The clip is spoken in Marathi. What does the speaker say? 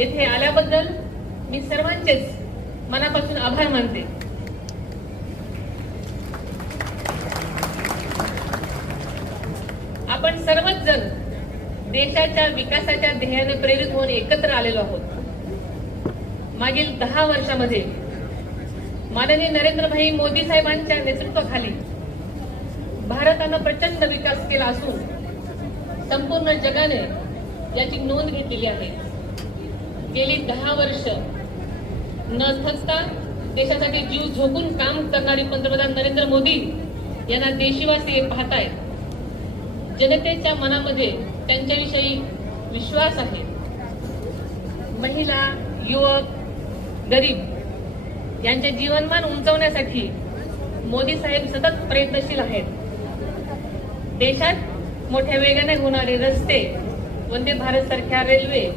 येथे आल्याबद्दल मी सर्वांचेच मनापासून आभार मानते. आपण सर्वच जण देशाच्या विकासाच्या ध्येयाने प्रेरित होऊन एकत्र आलेलो आहोत. मागील 10 वर्षामध्ये माननीय नरेंद्रभाई मोदी साहेबांच्या नेतृत्वाखाली भारतानं प्रचंड विकास केला असून संपूर्ण जगाने याची नोंद घेतलेली आहे. गेली 10 वर्ष न थकता देशासाठी जीव झोकून काम करणारे पंतप्रधान नरेंद्र मोदी यांना देशवासी पाहतायत. जनतेच्या मनामध्ये त्यांच्याविषयी विश्वास आहे. महिला, युवक, गरीब यांचे जीवनमान उंचावण्यासाठी मोदी साहेब सतत प्रयत्नशील आहेत. देशात मोठ्या वेगाने होणारे रस्ते, वंदे भारत सारख्या रेल्वे